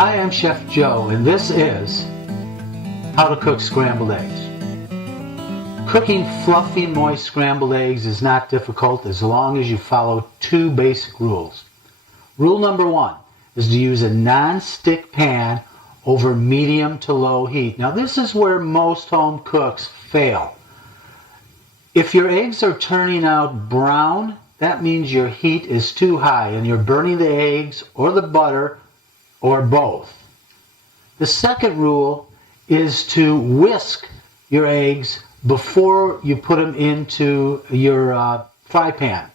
Hi, I'm Chef Joe, and this is how to cook scrambled eggs. Cooking fluffy, moist scrambled eggs is not difficult as long as you follow two basic rules. Rule number one is to use a non-stick pan over medium to low heat. Now this is where most home cooks fail. If your eggs are turning out brown, that means your heat is too high and you're burning the eggs or the butter or both. The second rule is to whisk your eggs before you put them into your fry pan.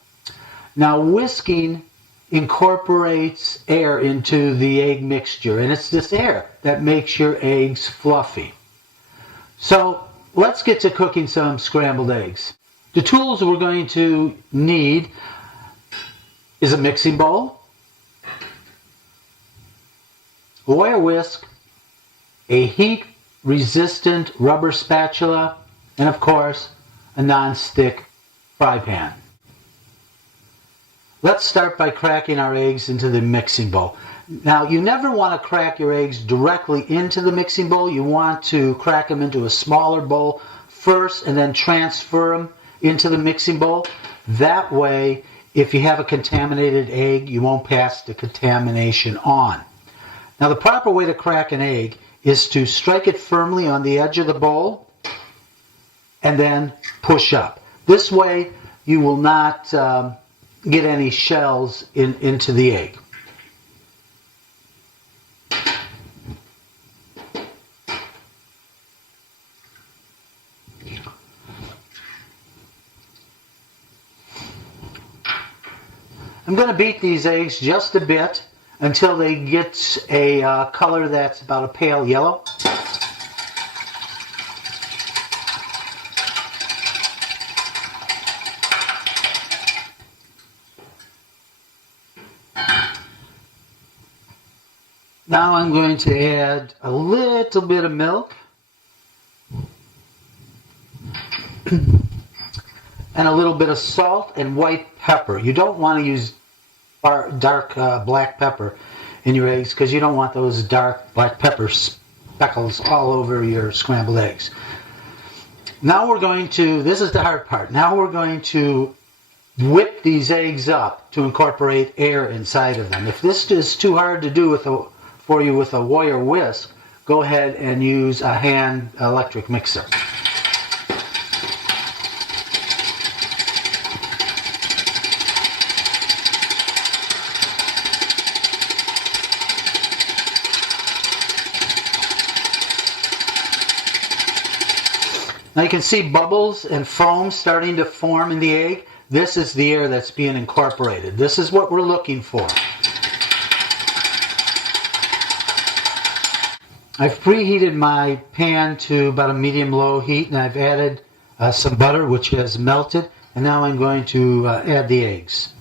Now whisking incorporates air into the egg mixture, and it's this air that makes your eggs fluffy. So let's get to cooking some scrambled eggs. The tools we're going to need is a mixing bowl, a wire whisk, a heat-resistant rubber spatula, and of course, a non-stick fry pan. Let's start by cracking our eggs into the mixing bowl. Now, you never want to crack your eggs directly into the mixing bowl. You want to crack them into a smaller bowl first and then transfer them into the mixing bowl. That way, if you have a contaminated egg, you won't pass the contamination on. Now, the proper way to crack an egg is to strike it firmly on the edge of the bowl and then push up. This way, you will not get any shells into the egg. I'm going to beat these eggs just a bit until they get a color that's about a pale yellow. Now I'm going to add a little bit of milk and a little bit of salt and white pepper. You don't want to use dark black pepper in your eggs because you don't want those dark black pepper speckles all over your scrambled eggs. Now we're going to, this is the hard part, now we're going to whip these eggs up to incorporate air inside of them. If this is too hard to do for you with a wire whisk, go ahead and use a hand electric mixer. Now you can see bubbles and foam starting to form in the egg. This is the air that's being incorporated. This is what we're looking for. I've preheated my pan to about a medium-low heat, and I've added some butter, which has melted, and now I'm going to add the eggs.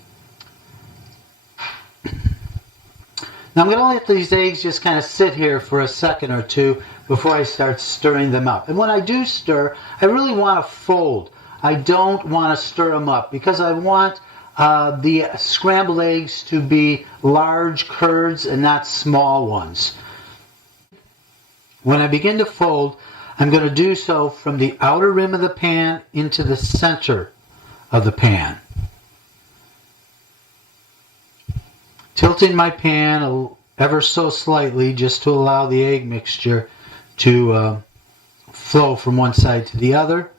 Now I'm going to let these eggs just kind of sit here for a second or two before I start stirring them up. And when I do stir, I really want to fold. I don't want to stir them up because I want the scrambled eggs to be large curds and not small ones. When I begin to fold, I'm going to do so from the outer rim of the pan into the center of the pan. Tilting my pan ever so slightly just to allow the egg mixture to flow from one side to the other.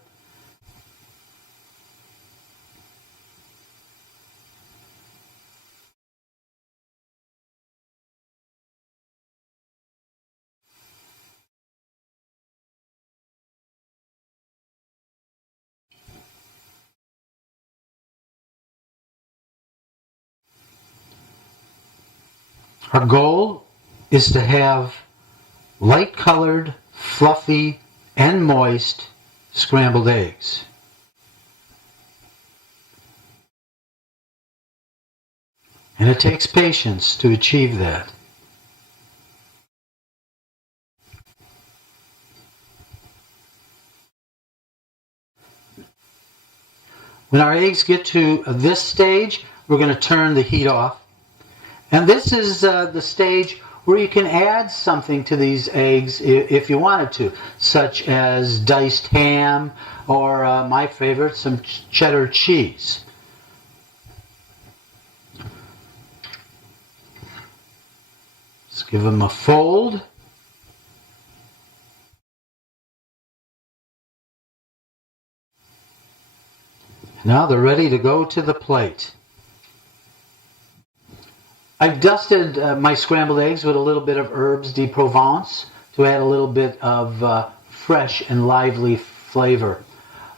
Our goal is to have light-colored, fluffy, and moist scrambled eggs. And it takes patience to achieve that. When our eggs get to this stage, we're going to turn the heat off. And this is the stage where you can add something to these eggs if you wanted to, such as diced ham or my favorite, some cheddar cheese. Let's give them a fold. Now they're ready to go to the plate. I've dusted my scrambled eggs with a little bit of herbes de Provence to add a little bit of fresh and lively flavor.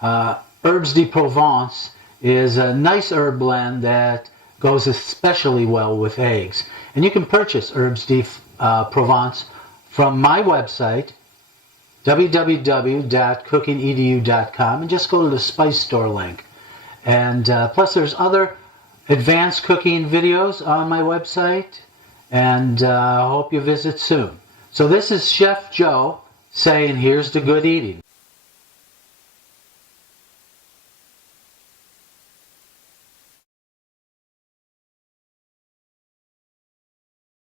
Herbes de Provence is a nice herb blend that goes especially well with eggs. And you can purchase herbes de Provence from my website, www.cookingedu.com, and just go to the Spice Store link. And plus there's other advanced cooking videos on my website, and I hope you visit soon. So this is Chef Joe saying here's to good eating.